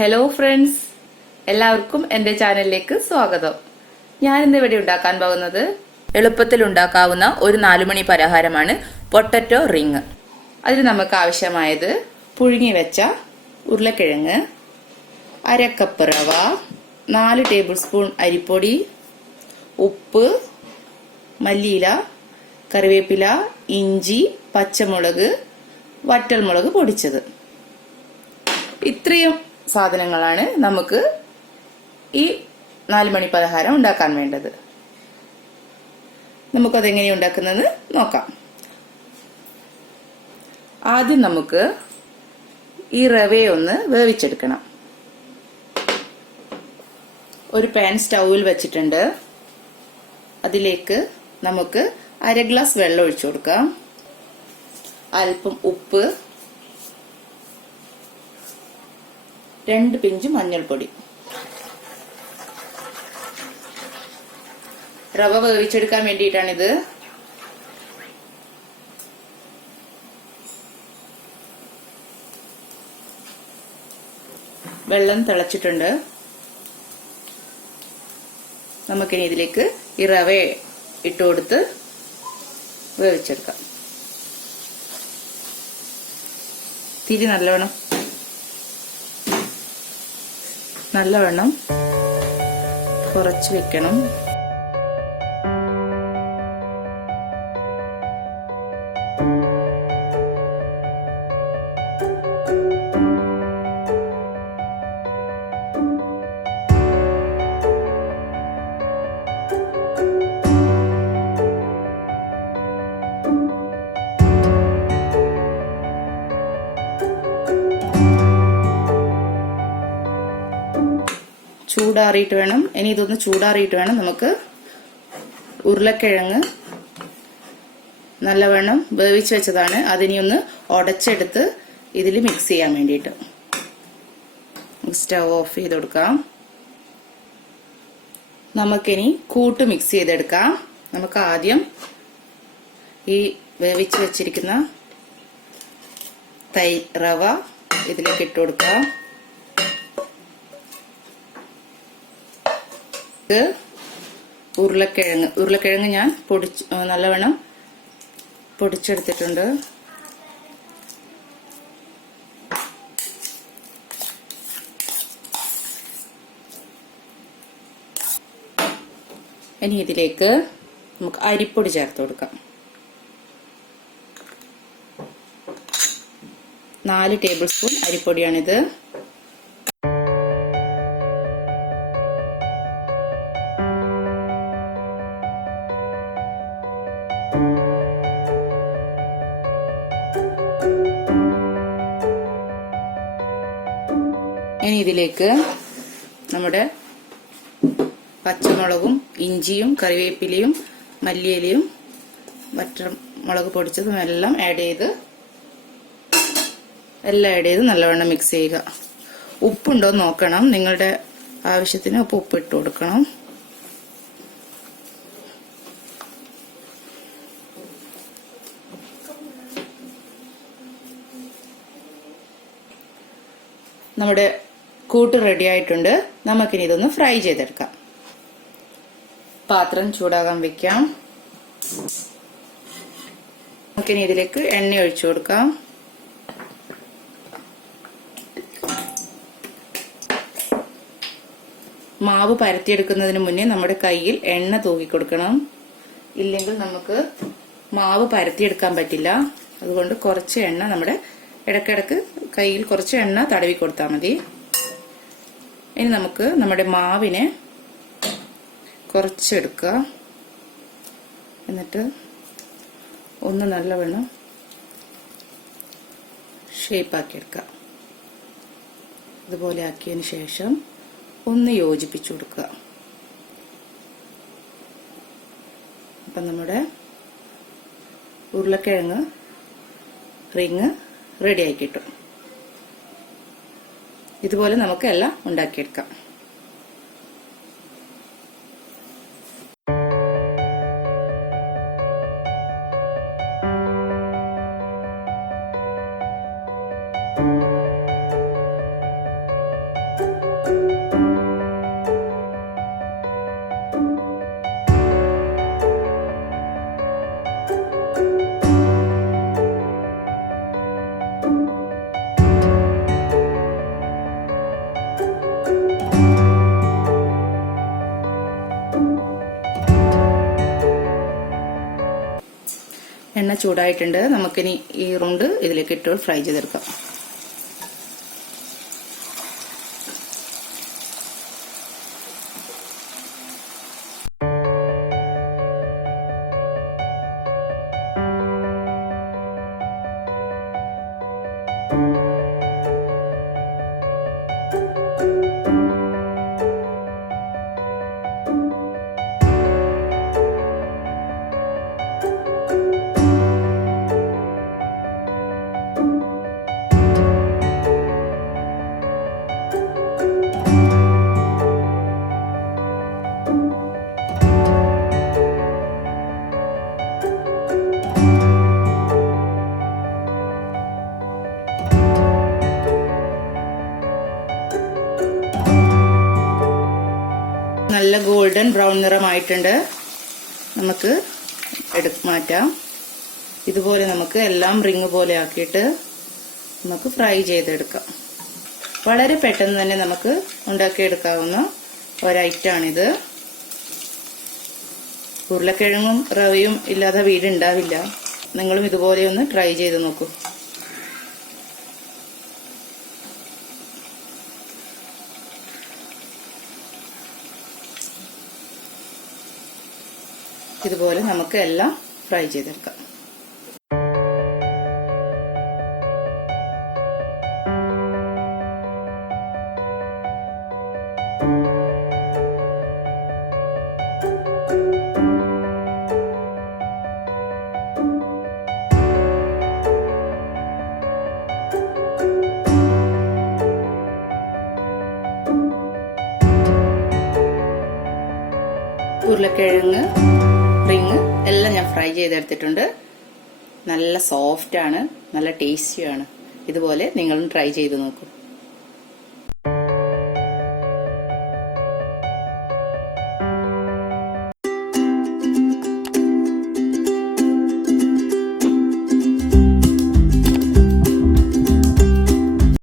Hello friends, എല്ലാവർക്കും എൻ്റെ ചാനലിലേക്ക് സ്വാഗതം. ഞാനിന്ന് ഇവിടെ ഉണ്ടാക്കാൻ പോകുന്നത് എളുപ്പത്തിൽ ഉണ്ടാക്കാവുന്ന ഒരു 4 മണി പലഹാരമാണ് പൊട്ടറ്റോ റിങ്. അതിന് നമുക്ക് ആവശ്യമായത് പുഴുങ്ങി വെച്ച ഉരുളക്കിഴങ്ങ്, 1/2 കപ്പ് റവ, 4 ടേബിൾ സ്പൂൺ അരിപ്പൊടി, ഉപ്പ്, മല്ലിയില, കറിവേപ്പില, ഇഞ്ചി, പച്ചമുളക്, വറ്റൽമുളക് പൊടിച്ചത്. ഇത്രയും സാധനങ്ങളാണ് നമുക്ക് ഈ 4 മണി പലഹാരം ഉണ്ടാക്കാൻ വേണ്ടത്. നമുക്കതെങ്ങനെ ഉണ്ടാക്കുന്നത് നോക്കാം. ആദ്യം നമുക്ക് ഈ റവയെ ഒന്ന് വേവിച്ചെടുക്കണം. ഒരു പാൻ സ്റ്റൗവിൽ വെച്ചിട്ടുണ്ട്. അതിലേക്ക് നമുക്ക് 1/2 ഗ്ലാസ് വെള്ളം ഒഴിച്ചു കൊടുക്കാം. അല്പം ഉപ്പ്, 2 പിഞ്ച് മഞ്ഞൾപ്പൊടി. റവ വേവിച്ചെടുക്കാൻ വേണ്ടിയിട്ടാണിത്. വെള്ളം തിളച്ചിട്ടുണ്ട്. നമുക്കിനി ഇതിലേക്ക് ഈ റവ ഇട്ടുകൊടുത്ത് വേവിച്ചെടുക്കാം. തിരി നല്ലവണ്ണം കുറച്ച് വെക്കണം. ഇതൊന്ന് ചൂടാറിയിട്ട് വേണം നമുക്ക് ഉരുളക്കിഴങ്ങ് നല്ലവണ്ണം വേവിച്ച് വെച്ചതാണ്. അതിനെ ഒന്ന് ഉടച്ചെടുത്ത് ഇതിൽ മിക്സ് ചെയ്യാൻ വേണ്ടിയിട്ട് സ്റ്റവ് ഓഫ് ചെയ്ത് കൊടുക്കാം. നമുക്കിനി കൂട്ട് മിക്സ് ചെയ്തെടുക്കാം. നമുക്ക് ആദ്യം ഈ വേവിച്ച് വെച്ചിരിക്കുന്ന റവ ഇതിലേക്ക് ഇട്ട് കൊടുക്കാം. ഉരുളക്കിഴങ്ങ് ഞാൻ നല്ലവണ്ണം പൊടിച്ചെടുത്തിട്ടുണ്ട്. ഇനി ഇതിലേക്ക് നമുക്ക് അരിപ്പൊടി ചേർത്ത് കൊടുക്കാം. 4 ടേബിൾ സ്പൂൺ അരിപ്പൊടിയാണിത്. ഇനി ഇതിലേക്ക് നമ്മുടെ പച്ചമുളകും ഇഞ്ചിയും കറിവേപ്പിലയും മല്ലിയിലയും വറ്റൽമുളക് പൊടിച്ചതും എല്ലാം ആഡ് ചെയ്ത് നല്ലവണ്ണം മിക്സ് ചെയ്യുക. ഉപ്പുണ്ടോ നോക്കണം. നിങ്ങളുടെ ആവശ്യത്തിന് ഉപ്പ് ഇട്ട് കൊടുക്കണം. നമ്മുടെ കൂട്ട് റെഡി ആയിട്ടുണ്ട്. നമുക്കിനി ഇതൊന്ന് ഫ്രൈ ചെയ്തെടുക്കാം. പാത്രം ചൂടാകാൻ വെക്കാം. നമുക്കിനി ഇതിലേക്ക് എണ്ണ ഒഴിച്ചു കൊടുക്കാം. മാവ് പരത്തിയെടുക്കുന്നതിന് മുന്നേ നമ്മുടെ കയ്യിൽ എണ്ണ തൂക്കി കൊടുക്കണം. ഇല്ലെങ്കിൽ നമുക്ക് മാവ് പരത്തിയെടുക്കാൻ പറ്റില്ല. അതുകൊണ്ട് കുറച്ച് എണ്ണ നമ്മുടെ ഇടയ്ക്കിടയ്ക്ക് കയ്യിൽ കുറച്ച് എണ്ണ തടവി കൊടുത്താൽ മതി. ഇനി നമുക്ക് നമ്മുടെ മാവിനെ കുറച്ചെടുക്കുക. എന്നിട്ട് ഒന്ന് നല്ലവണ്ണം ഷേപ്പാക്കിയെടുക്കുക. ഇതുപോലെ ആക്കിയതിന് ശേഷം ഒന്ന് യോജിപ്പിച്ചു കൊടുക്കുക. അപ്പം നമ്മുടെ ഉരുളക്കിഴങ്ങ് റിങ് റെഡി ആയി കിട്ടും. ഇതുപോലെ നമുക്ക് എല്ലാം ഉണ്ടാക്കിയെടുക്കാം. ചൂടായിട്ടുണ്ട്. നമുക്കിനി ഈ റൗണ്ട് ഇതിലേക്ക് ഇട്ട് ഫ്രൈ ചെയ്തെടുക്കാം. നല്ല ഗോൾഡൻ ബ്രൗൺ നിറമായിട്ടുണ്ട്. നമുക്ക് മാറ്റാം. ഇതുപോലെ നമുക്ക് എല്ലാം റിങ് പോലെ ആക്കിയിട്ട് നമുക്ക് ഫ്രൈ ചെയ്തെടുക്കാം. വളരെ പെട്ടെന്ന് തന്നെ നമുക്ക് ഉണ്ടാക്കിയെടുക്കാവുന്ന ഒരൈറ്റാണിത്. ഉരുളക്കിഴങ്ങും റവയും ഇല്ലാതെ വീടുണ്ടാവില്ല. നിങ്ങളും ഇതുപോലെ ഒന്ന് ട്രൈ ചെയ്ത് നോക്കൂ. ഇതുപോലെ നമുക്ക് എല്ലാം ഫ്രൈ ചെയ്തെടുക്കാം. ഉരുളക്കിഴങ്ങ് റിങ് എല്ലാം ഞാൻ ഫ്രൈ ചെയ്തെടുത്തിട്ടുണ്ട്. നല്ല സോഫ്റ്റ് ആണ്, നല്ല ടേസ്റ്റിയാണ്. ഇതുപോലെ നിങ്ങളും ട്രൈ ചെയ്ത് നോക്കൂ.